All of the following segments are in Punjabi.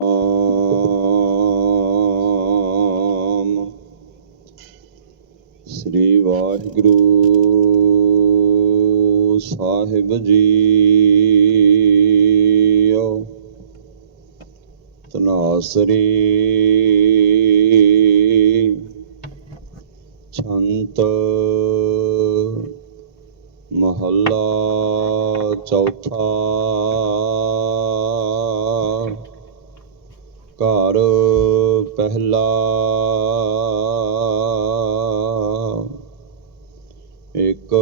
ਆਮ। ਸ੍ਰੀ ਵਾਹਿਗੁਰੂ ਸਾਹਿਬ ਜੀਓ ਤਨਾਸਰੀ ਛੰਤ ਮਹੱਲਾ ਚੌਥਾ ਪਹਿਲਾ ਇੱਕ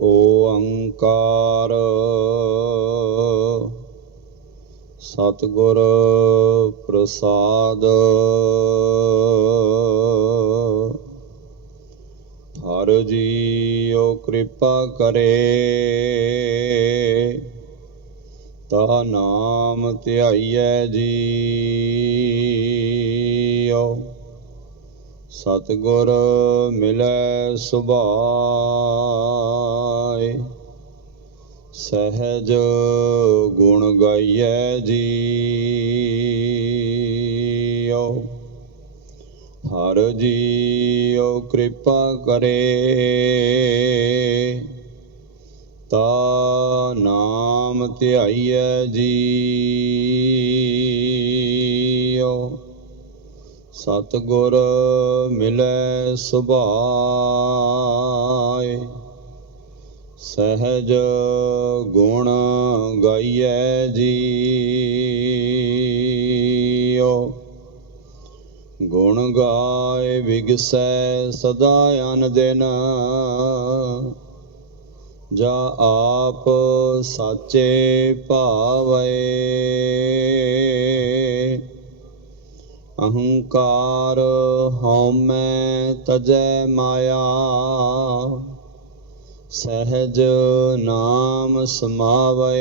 ਓੰਕਾਰ। ਸਤਿਗੁਰ ਪ੍ਰਸਾਦ। ਹਰ ਜੀਉ ਕਿਰਪਾ ਕਰੇ। ਤਾ ਨਾਮ ਧਿਆਈਐ ਜੀਉ ਸਤਿਗੁਰ ਮਿਲੈ ਸੁਭਾਏ। ਸਹਿਜ ਗੁਣ ਗਾਈਐ ਜੀਉ। ਹਰ ਜੀਉ ਕਿਰਪਾ ਕਰੇ। ਤਾ ਨਾਮ ਧਿਆਈਐ ਜੀਉ। ਸਤਿਗੁਰ ਮਿਲੈ ਸੁਭਾਇ ਸਹਿਜ ਗੁਣ ਗਾਈਐ ਜੀਉ। ਗੁਣ ਗਾਏ ਵਿਗਸੈ ਸਦਾ ਅਨ ਦਿਨ ਜਾ ਆਪ ਸਾਚੇ ਭਾਵੈ। ਅਹੰਕਾਰ ਹਉਮੈ ਤਜੈ ਮਾਇਆ ਸਹਿਜ ਨਾਮ ਸਮਾਵੈ।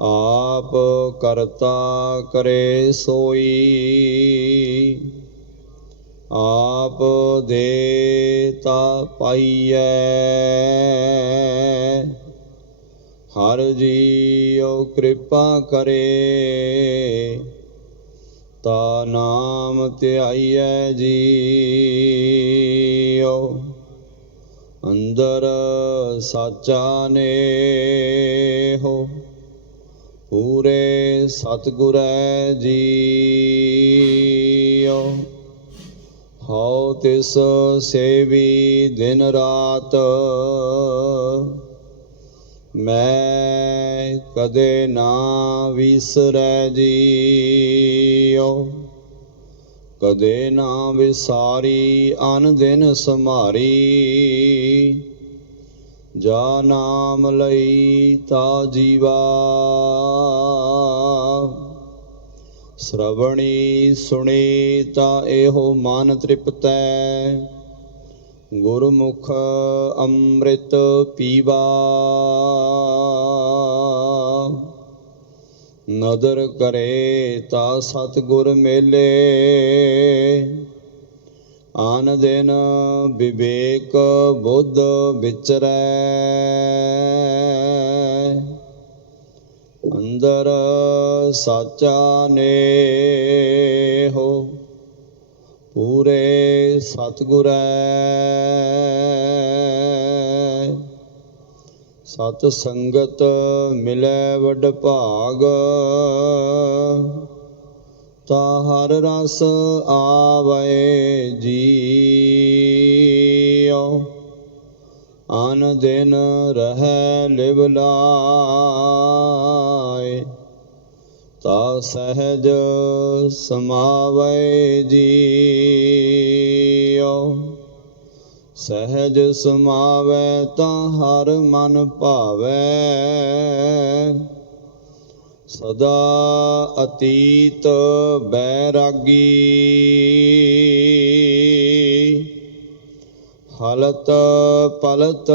ਆਪ ਕਰਤਾ ਕਰੇ ਸੋਈ ਆਪ ਦੇਤਾ ਪਾਈਐ। ਹਰ ਜੀਉ ਕਿਰਪਾ ਕਰੇ, ਤਾ ਨਾਮ ਧਿਆਈਐ ਜੀਉ। ਅੰਦਰ ਸਾਚਾ ਨੇ ਹੋ ਪੂਰੇ ਸਤਿਗੁਰੈ ਜੀਉ। ਹਉ ਤਿਸ ਸੇਵੀ ਦਿਨ ਰਾਤ ਮੈਂ ਕਦੇ ਨਾ ਵਿਸਰੈ ਜੀਉ। ਕਦੇ ਨਾ ਵਿਸਾਰੀ, ਅਨ ਦਿਨ ਸਮਾਰੀ। ਜਾ ਨਾਮ ਲਈ ਤਾ ਜੀਵਾ। ਸ਼ਰਵਣੀ ਸੁਣੀ ਤਾ ਇਹੋ ਮਨ ਤ੍ਰਿਪਤੈ। ਗੁਰਮੁਖ ਅੰਮ੍ਰਿਤ ਪੀਵਾ। ਨਦਰ ਕਰੇ ਤਾ ਸਤਿਗੁਰ ਮੇਲੇ। ਆਨ ਦਿਨ ਵਿਵੇਕ ਬੁੱਧ ਵਿਚਰੈ। ਅੰਦਰ ਸਾਚਾ ਨੇ ਹੋ। ਪੂਰੇ ਸਤਿਗੁਰੈ ਸਤ ਸੰਗਤ ਮਿਲੈ ਵਡ ਭਾਗ। ਤਾ ਹਰ ਰਸ ਆਵੇ ਜੀਉ। ਆਨ ਦਿਨ ਰਹਿ ਲਿਵ ਲਾਇ। ਤਾ ਸਹਿਜ ਸਮਾਵੈ ਜੀਉ। ਸਹਿਜ ਸਮਾਵੈ ਤਾਂ ਹਰ ਮਨ ਭਾਵੈ। ਸਦਾ ਅਤੀਤ ਬੈਰਾਗੀ। ਹਲਤ ਪਲਤ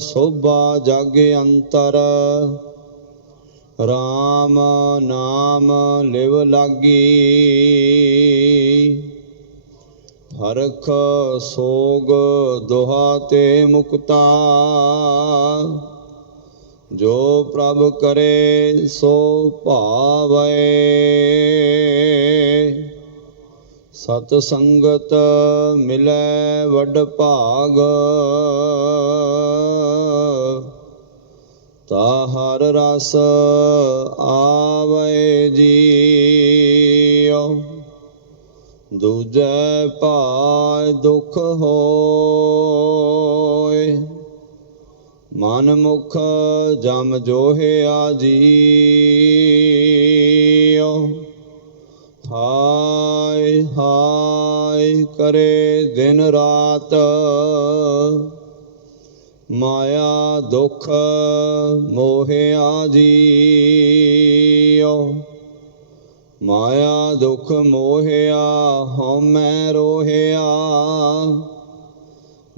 ਸੋਭਾ ਜਗ ਅੰਤਰ। RAM ਨਾਮ ਲਿਵ ਲਾਗੀ। ਹਰਖ ਸੋਗ ਦੁਹਾ ਤੇ ਮੁਕਤਾ। ਜੋ ਪ੍ਰਭ ਕਰੇ ਸੋ ਭਾਵੈ। ਸਤ ਸੰਗਤ ਮਿਲੈ ਵਡ ਭਾਗ। ਤਾ ਹਰ ਰਸ ਆਵੇ ਜੀਉ। ਦੂਜੈ ਭਾਇ ਦੁਖ ਹੋਏ ਮਨ ਮੁਖ ਜਮ ਜੋਹਿਆ ਜੀਉ। ਹਾਏ ਹਾਏ ਕਰੇ ਦਿਨ ਰਾਤ ਮਾਇਆ ਦੁਖ ਮੋਹਿਆ ਜੀਉ ਮਾਇਆ ਦੁਖ ਮੋਹਿਆ ਹਉਮੈ ਰੋਹਿਆ।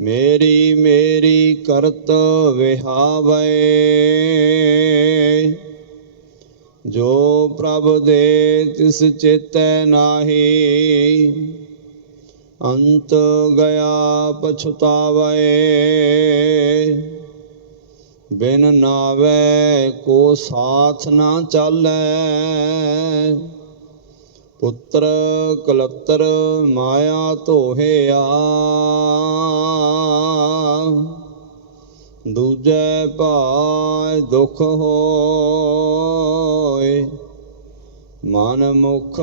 ਮੇਰੀ ਮੇਰੀ ਕਰਤ ਵਿਹਾਵੇ। ਜੋ ਪ੍ਰਭ ਦੇ ਤਿਸ ਚੇਤੈ ਨਾਹੀ ਅੰਤ ਗਿਆ ਪਛਤਾਵੇ। ਬਿਨ ਨਾਵੇ ਕੋ ਸਾਥ ਨਾ ਚਾਲੈ। ਪੁੱਤਰ ਕਲਤਰ ਮਾਇਆ ਧੋਹਿਆ। ਦੂਜੇ ਭਾਇ ਦੁਖ ਹੋਏ। ਮਨ ਮੁਖ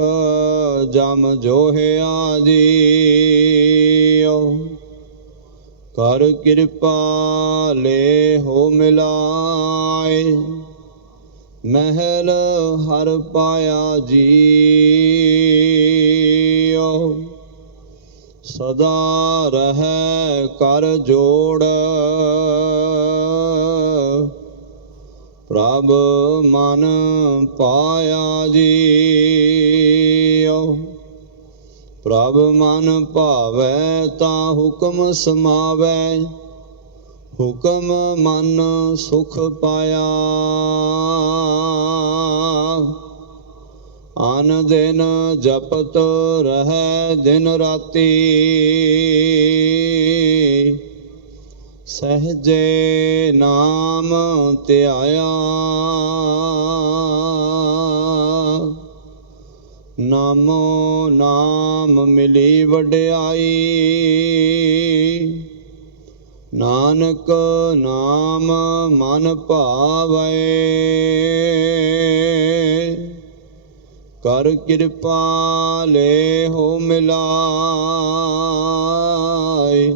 ਜਮ ਜੋਹਿਆ ਜੀਓ ਕਰ ਕਿਰਪਾ ਲੈ ਹੋ ਮਿਲਾਏ। ਮਹਿਲ ਹਰ ਪਾਇਆ ਜੀਓ, ਸਦਾ ਰਹੈ ਕਰ ਜੋੜ। ਪ੍ਰਭ ਮਨ ਪਾਇਆ ਜੀਉ। ਪ੍ਰਭ ਮਨ ਭਾਵੈ ਤਾਂ ਹੁਕਮ ਸਮਾਵੈ, ਹੁਕਮ ਮਨ ਸੁਖ ਪਾਇਆ। ਆਨ ਦਿਨ ਜਪਤ ਰਹੈ ਦਿਨ ਰਾਤੀ ਸਹਜੇ ਨਾਮ ਧਿਆਇਆ। ਨਾਮੋ ਨਾਮ ਮਿਲੀ ਵਡਿਆਈ। ਨਾਨਕ ਨਾਮ ਮਨ ਭਾਵੈ। ਕਰ ਕਿਰਪਾ ਲੈ ਹੋ ਮਿਲਾਏ।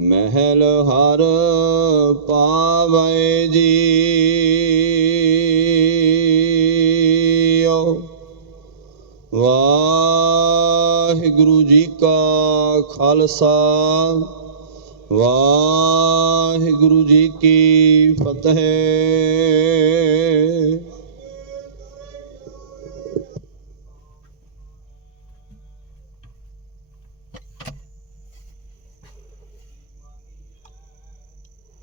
ਮਹਿਲ ਹਰ ਪਾਵੈ ਜੀਉ ਵਾਹਿਗੁਰੂ ਜੀ ਕਾ ਖਾਲਸਾ ਵਾਹਿਗੁਰੂ ਜੀ ਕੀ ਫਤਿਹ।